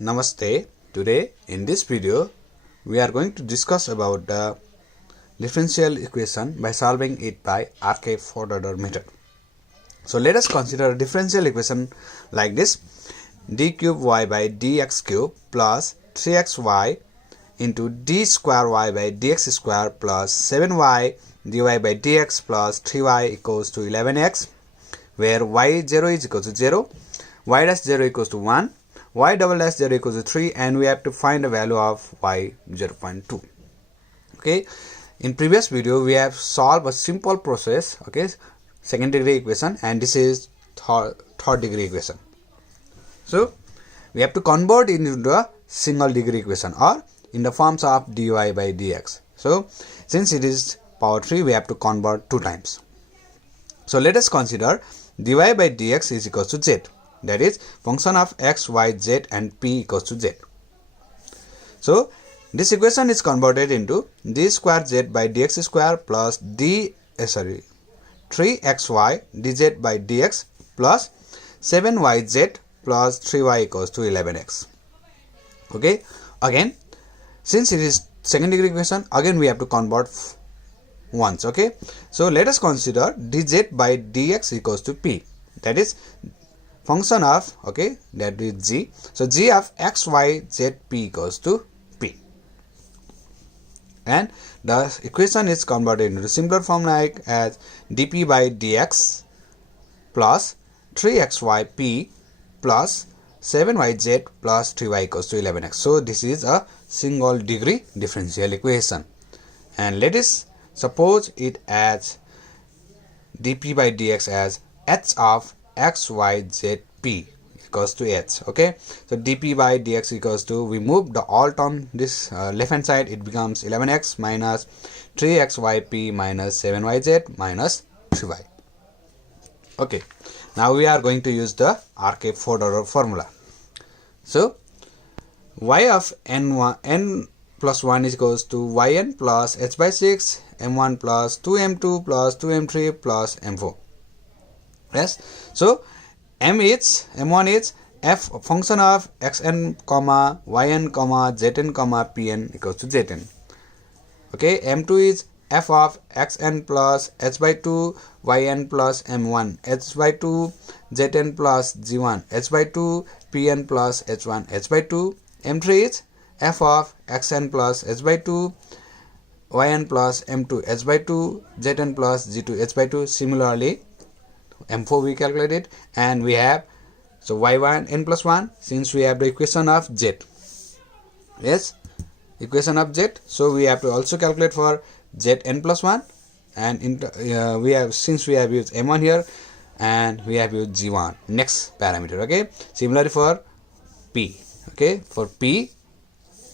Namaste. Today in this video we are going to discuss about the differential equation by solving it by RK fourth order method. So let us consider a differential equation like this: d cube y by dx cube plus 3xy into d square y by dx square plus 7y dy by dx plus 3y equals to 11x, where y0 is equal to 0, y dash 0 equals to 1, y double dash 0 equals to 3, and we have to find the value of y 0.2. Okay, in previous video we have solved a simple process, okay, second degree equation, and this is third degree equation. So we have to convert it into a single degree equation or in the forms of dy by dx. So since it is power 3, we have to convert 2 times. So let us consider dy by dx is equals to z, that is function of x, y, z and p equals to z. So this equation is converted into d square z by dx square plus 3xy dz by dx plus 7yz plus 3y equals to 11x. Okay, again since it is second degree equation, again we have to convert once. Okay, so let us consider dz by dx equals to p, that is function of, okay, that is g. So g of x, y, z, p equals to p, and the equation is converted into simpler form like as dp by dx plus 3xyp plus 7yz plus 3y equals to 11x. So this is a single degree differential equation, and let us suppose it as dp by dx as h of x, y, z, p equals to h. Okay, so dp by dx equals to, we move the alt on this left hand side, it becomes 11x minus 3xyp minus 7yz minus 3y. Okay, now we are going to use the RK fourth order formula. So y of n plus 1 is equals to yn plus h by 6 m1 plus 2m2 plus 2m3 plus m4. Yes, so m1 is f function of xn comma yn comma zn comma pn equals to zn. Okay, m2 is f of xn plus h by 2 yn plus m1 h by 2 zn plus g1 h by 2 pn plus h1 h by 2. m3 is f of xn plus h by 2 yn plus m2 h by 2 zn plus g2 h by 2. Similarly m4 we calculate it, and we have, so y1 n plus 1, since we have the equation of z, yes, equation of z, so we have to also calculate for z n plus 1, and we have, since we have used m1 here and we have used g1 next parameter. Okay, similarly for p, okay, for p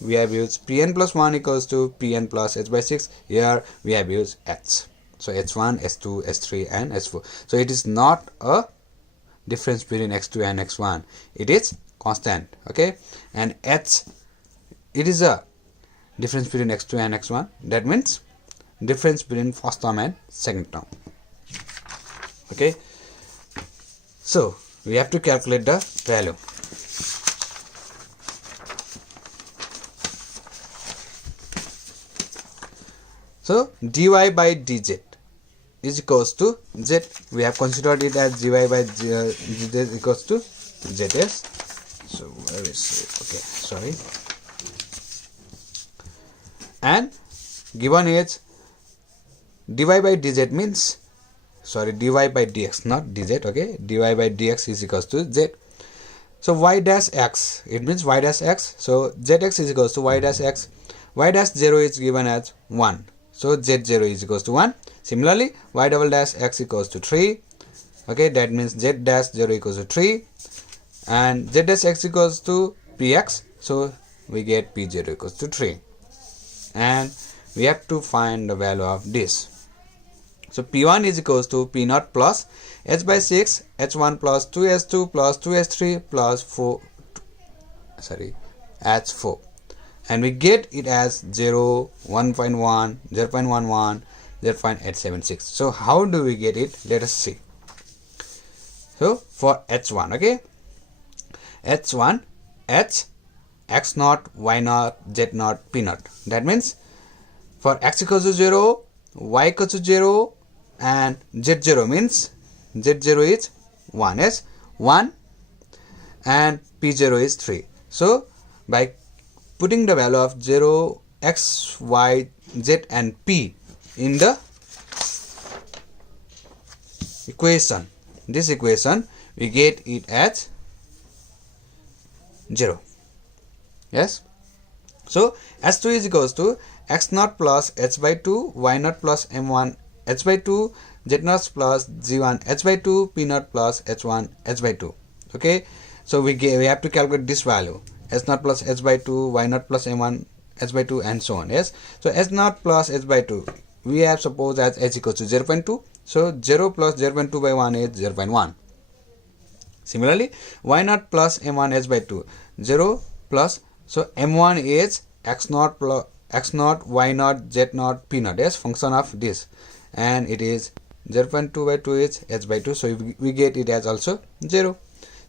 we have used pn plus 1 equals to pn plus h by 6. Here we have used h, so h1, h2, h3 and h4. So it is not a difference between x2 and x1, it is constant. Okay, and h, it is a difference between x2 and x1, that means difference between first term and second term. Okay, so we have to calculate the value. So dy by dz is equals to z, we have considered it as dy by dz equals to zs. So where is it? Okay, sorry, and given is dy by dz means, sorry, dy by dx, not dz. Okay, dy by dx is equals to z. So y dash x, it means y dash x, so zx is equals to y dash x. Y dash 0 is given as 1, so z0 is equals to 1. Similarly y double dash x equals to 3. Okay, that means z dash 0 equals to 3, and z dash x equals to px, so we get p0 equals to 3, and we have to find the value of this. So p1 is equals to p naught plus h by 6 h1 plus 2h2 plus 2h3 plus 4, sorry, h4, and we get it as 0, 1.1, 0.11, 0.876. So how do we get it? Let us see. So for h1, okay, h1, h x naught, y naught, z naught, p naught. That means for x equals to 0, y equals to 0 and z0 means z0 is 1, yes, 1 and p0 is 3. So by putting the value of 0, x, y, z and p in the equation, this equation, we get it as 0. Yes. So S2 is equals to x naught plus h by 2, y naught plus m1 h by 2, z naught plus g1 h by 2, p naught plus h1 h by 2. Okay. So we have to calculate this value, s naught plus h by 2, y naught plus m1 h by 2 and so on. Yes. So s naught plus h by 2 we have supposed as h equals to 0.2. So 0 plus 0.2 by 1 is 0.1. Similarly, y naught plus m1 h by 2, 0 plus, so m1 is x naught plus x naught, y naught, z naught, p naught, yes, function of this, and it is 0.2 by 2 is h by 2, so we get it as also 0.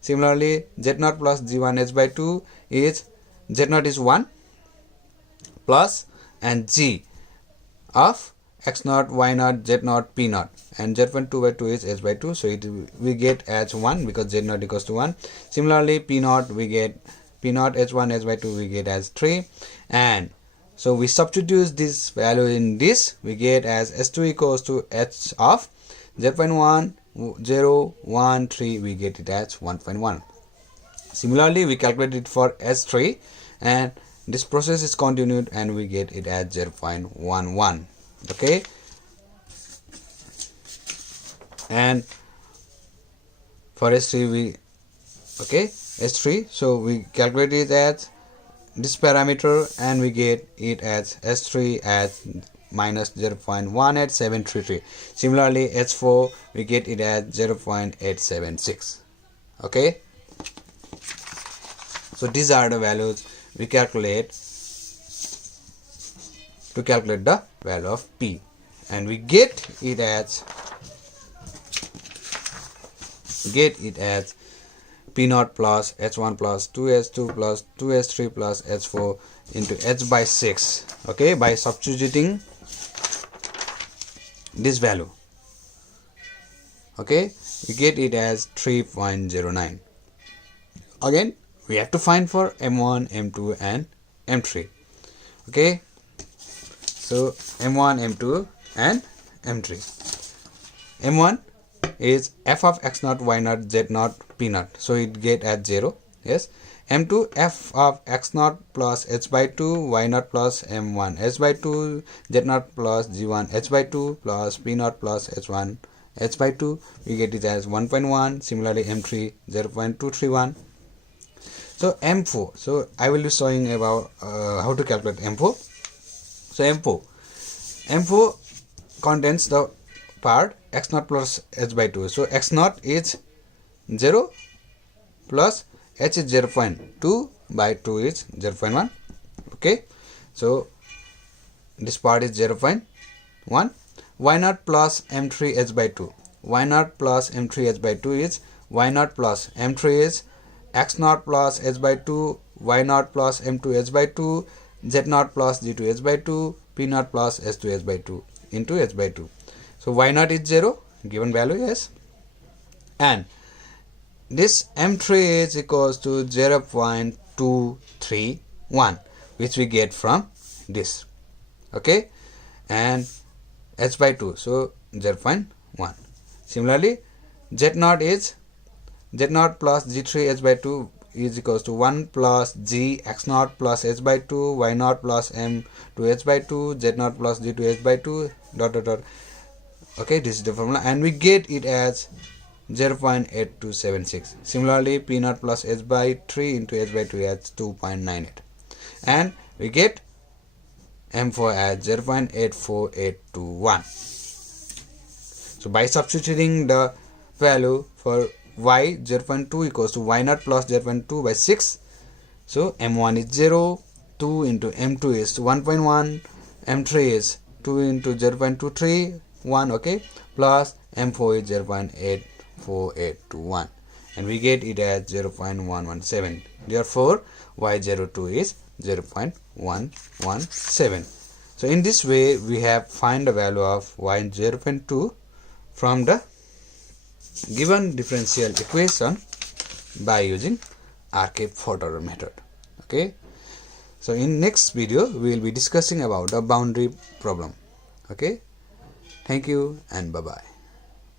Similarly, z naught plus g1 h by 2 is, z naught is 1 plus and g of x naught, y naught, z naught, p naught, and 0.2 by 2 is h by 2, so we get as 1 because z naught equals to 1. Similarly, p naught we get p naught h1 h by 2 we get as 3, and so we substitute this value in this, we get as s2 equals to h of 0.1 0 1 3, we get it as 1.1. Similarly, we calculate it for s3 and this process is continued and we get it as 0.11. Okay, and for s3 we, okay, s3, so we calculate it as this parameter and we get it as s3 as minus 0.18733. Similarly, h4 we get it as 0.876. okay, so these are the values we calculate to calculate the value of p, and we get it as p naught plus h1 plus 2h2 plus 2h3 plus h4 into h by 6. okay, by substituting this value, okay, we get it as 3.09. again we have to find for m1, m2 and m3. okay, so m1, m2 and m3. m1 is f of x naught, y naught, z naught, p naught, so it get at 0. yes. m2 f of x naught plus h by 2, y naught plus m1 h by 2, z naught plus g1 h by 2 plus p naught plus h1 h by 2, we get it as 1.1. Similarly, m3 0.231. So m4, so I will be showing about how to calculate m4. So m4 contains the part x naught plus h by 2. So x naught is 0 plus h is 0.2 by 2 is 0.1. okay, so this part is 0.1. y naught plus m3 h by 2. y naught plus m3 h by 2 is, y naught plus m3 is x naught plus h by 2, y naught plus m2 h by 2, z naught plus g2 h by 2, p naught plus s2 h by 2 into h by 2. So y naught is 0, given value, yes, and this m3 is equals to 0.231, which we get from this. okay, and h by 2, so 0.1. Similarly, z naught is, z naught plus g3 h by 2 is equals to 1 plus g x naught plus h by 2, y naught plus m 2 h by 2, z naught plus g2 h by 2 dot dot dot. okay, this is the formula, and we get it as 0.8276. Similarly, p naught plus h by 3 into h by 2 as 2.98, and we get m4 as 0.84821. So by substituting the value for y 0.2 equals to y naught plus 0.2 by 6, so m1 is 0, 2 into m2 is 1.1, m3 is 2 into 0.231, okay, plus m4 is 0.84821, and we get it as 0.117. Therefore y02 is 0.117. So in this way we have find the value of y0.2 from the given differential equation by using Archive fourth order method. Okay, so in next video we will be discussing about the boundary problem. Okay, thank you and bye bye.